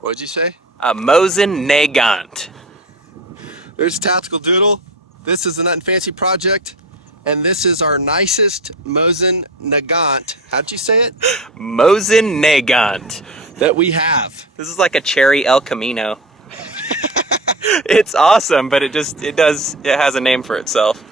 What'd you say? A Mosin Abort. There's Tactical Doodle. This is the Nothing Fancy project. And this is our nicest Mosin Abort. How'd you say it? Mosin Abort. That we have. This is like a cherry El Camino. It's awesome, but it has a name for itself.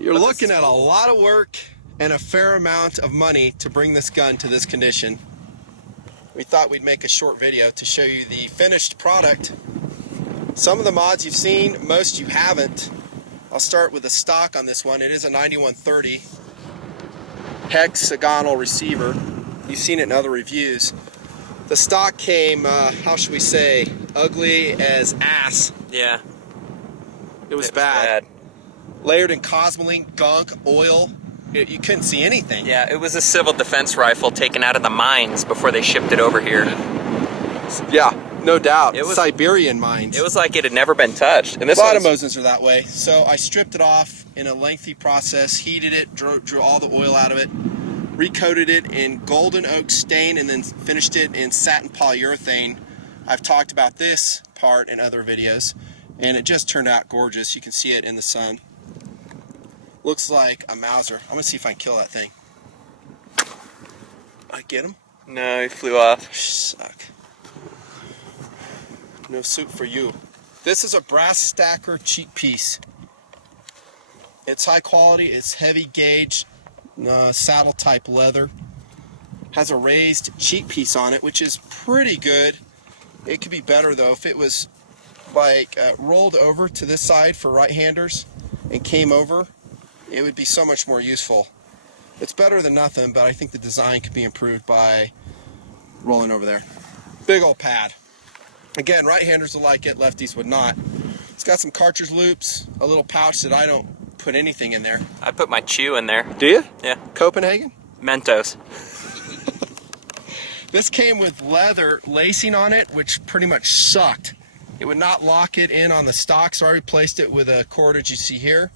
You're looking at a lot of work and a fair amount of money to bring this gun to this condition. We thought we'd make a short video to show you the finished product. Some of the mods you've seen, most you haven't. I'll start with the stock on this one. It is a 9130 hexagonal receiver. You've seen it in other reviews. The stock came, how should we say, ugly as ass. Yeah. It was bad. Layered in cosmoline, gunk, oil. You couldn't see anything. Yeah, it was a civil defense rifle taken out of the mines before they shipped it over here. Yeah, no doubt. It was Siberian mines. It was like it had never been touched. And this a lot of Mosins are that way. So I stripped it off in a lengthy process, heated it, drew all the oil out of it, recoated it in golden oak stain, and then finished it in satin polyurethane. I've talked about this part in other videos, and it just turned out gorgeous. You can see it in the sun. Looks like a Mauser. I'm gonna see if I can kill that thing. I get him? No, he flew off. Suck. No soup for you. This is a brass stacker cheek piece. It's high quality, it's heavy gauge, saddle type leather. Has a raised cheek piece on it, which is pretty good. It could be better though if it was like rolled over to this side for right-handers and came over. It would be so much more useful. It's better than nothing, but I think the design could be improved by rolling over there. Big old pad. Again, right-handers will like it, lefties would not. It's got some cartridge loops, a little pouch that I don't put anything in there. I put my chew in there. Do you? Yeah. Copenhagen? Mentos. This came with leather lacing on it, which pretty much sucked. It would not lock it in on the stock, so I replaced it with a cordage you see here.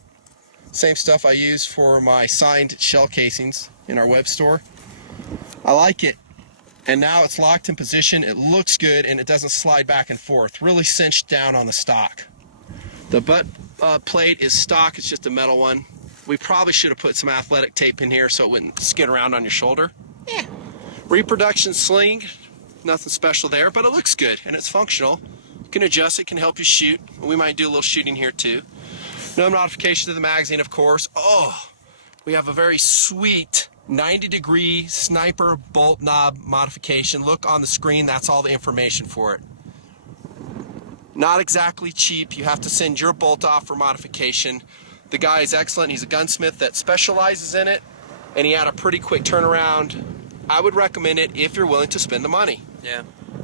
Same stuff I use for my signed shell casings in our web store. I like it. And now it's locked in position, it looks good, and it doesn't slide back and forth. Really cinched down on the stock. The butt plate is stock, it's just a metal one. We probably should have put some athletic tape in here so it wouldn't skid around on your shoulder. Yeah. Reproduction sling, nothing special there, but it looks good and it's functional. You can adjust it, can help you shoot. We might do a little shooting here too. No modification to the magazine, of course. Oh, we have a very sweet 90-degree sniper bolt knob modification. Look on the screen, that's all the information for it. Not exactly cheap. You have to send your bolt off for modification. The guy is excellent. He's a gunsmith that specializes in it, and he had a pretty quick turnaround. I would recommend it if you're willing to spend the money. Yeah.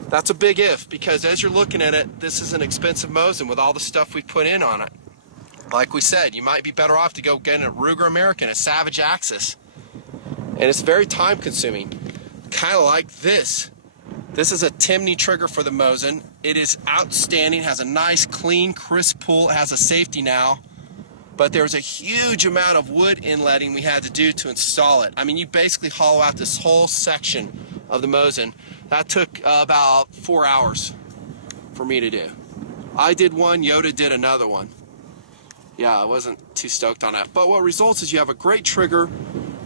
That's a big if, because as you're looking at it, this is an expensive Mosin with all the stuff we put in on it. Like we said, you might be better off to go get a Ruger American, a Savage Axis. And it's very time consuming. Kind of like this. This is a Timney trigger for the Mosin. It is outstanding, has a nice clean crisp pull, it has a safety now. But there's a huge amount of wood inletting we had to do to install it. I mean, you basically hollow out this whole section of the Mosin. That took about 4 hours for me to do. I did one, Yoda did another one. Yeah, I wasn't too stoked on that. But what results is you have a great trigger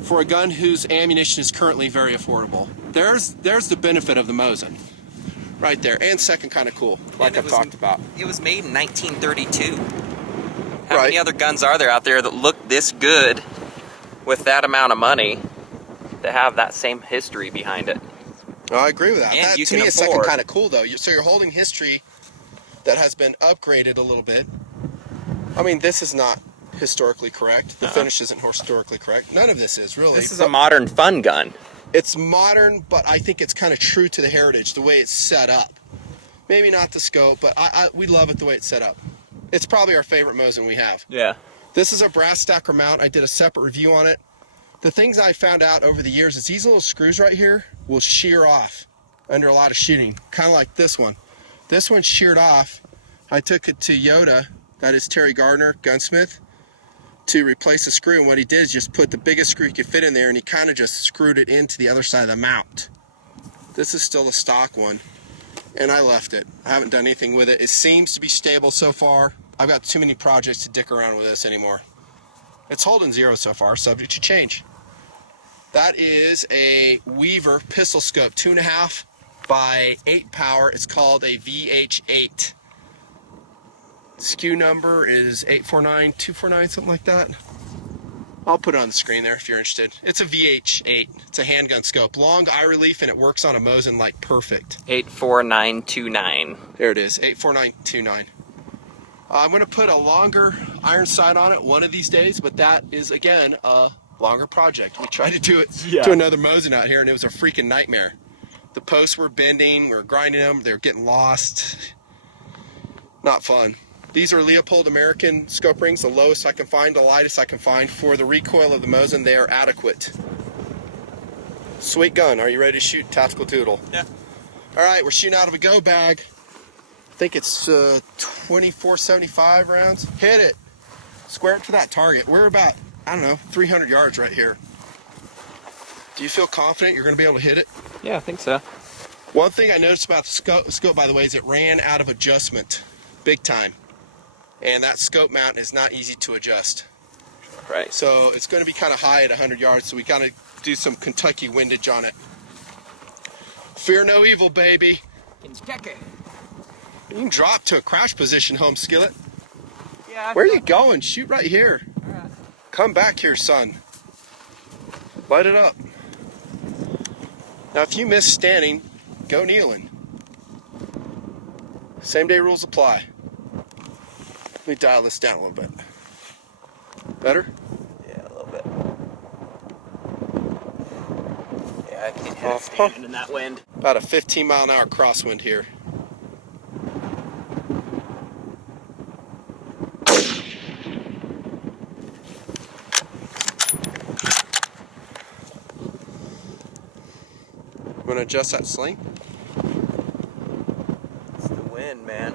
for a gun whose ammunition is currently very affordable. There's the benefit of the Mosin. Right there. And second, kind of cool, like I've talked about. It was made in 1932. How many other guns are there out there that look this good with that amount of money to have that same history behind it? Oh, I agree with that. And That you to me can is second afford. kind of cool though. So you're holding history that has been upgraded a little bit. I mean, this is not historically correct. The finish isn't historically correct. None of this is really. This is a modern fun gun. It's modern, but I think it's kind of true to the heritage, the way it's set up. Maybe not the scope, but we love it the way it's set up. It's probably our favorite Mosin we have. Yeah. This is a brass stacker mount. I did a separate review on it. The things I found out over the years is these little screws right here will shear off under a lot of shooting, kind of like this one. This one sheared off. I took it to Yoda, that is Terry Gardner, gunsmith, to replace the screw, and what he did is just put the biggest screw he could fit in there, and he kind of just screwed it into the other side of the mount. This is still the stock one. and I left it. I haven't done anything with it. It seems to be stable so far. I've got too many projects to dick around with this anymore. It's holding 0 so far, subject to change. That is a Weaver pistol scope, 2.5 by 8 power. It's called a VH8. SKU number is 849249, something like that. I'll put it on the screen there if you're interested. It's a VH8. It's a handgun scope. Long eye relief, and it works on a Mosin like perfect. 84929. There it is, 84929. I'm going to put a longer iron sight on it one of these days, but that is, again, a longer project. We tried to do it to another Mosin out here, and it was a freaking nightmare. The posts were bending, we were grinding them, they were getting lost. Not fun. These are Leopold American scope rings, the lowest I can find, the lightest I can find. For the recoil of the Mosin, they are adequate. Sweet gun. Are you ready to shoot, Tactical Doodle? Yeah. All right, we're shooting out of a go bag. I think it's 2475 rounds. Hit it. Square it to that target. We're about, I don't know, 300 yards right here. Do you feel confident you're going to be able to hit it? Yeah, I think so. One thing I noticed about the scope, by the way, is it ran out of adjustment big time. And that scope mount is not easy to adjust. Right. So it's going to be kind of high at 100 yards, so we got to do some Kentucky windage on it. Fear no evil, baby. You can drop to a crouch position, home skillet. Yeah. Where are you going? Shoot right here. Alright. Come back here, son. Light it up. Now, if you miss standing, go kneeling. Same day rules apply. Let me dial this down a little bit. Better? Yeah, a little bit. Yeah, I can hit it standing in that wind. About a 15-mile-an-hour crosswind here. I'm going to adjust that sling. It's the wind, man.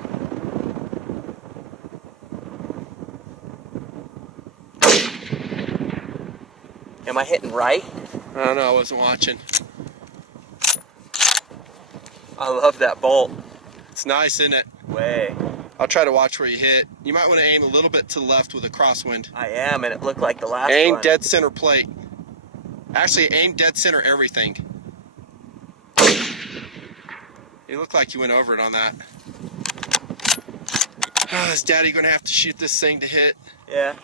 Am I hitting right? I don't know, I wasn't watching. I love that bolt. It's nice, isn't it? Way. I'll try to watch where you hit. You might want to aim a little bit to the left with a crosswind. I am, and it looked like the last one. Aim dead center plate. Actually, aim dead center everything. It looked like you went over it on that. Is Daddy going to have to shoot this thing to hit? Yeah.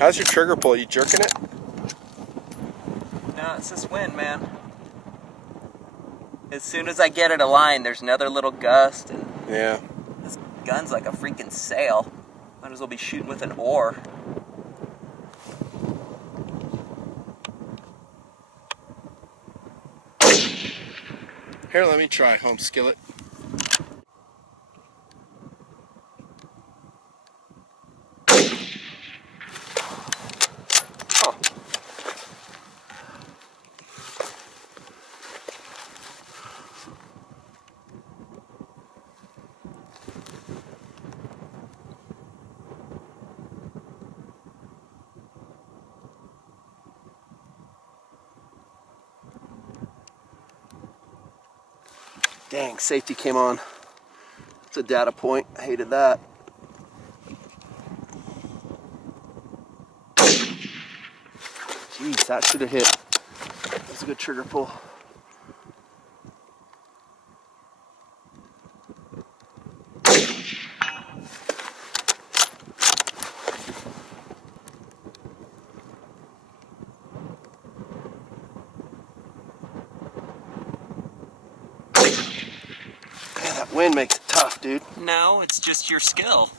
How's your trigger pull? You jerking it? No, it's this wind, man. As soon as I get it aligned, there's another little gust, and Yeah. this gun's like a freaking sail. Might as well be shooting with an oar. Here, let me try, home skillet. Oh. Dang, safety came on. It's a data point. I hated that. Jeez, that should have hit. That's a good trigger pull. Man, that wind makes it tough, dude. No, it's just your skill.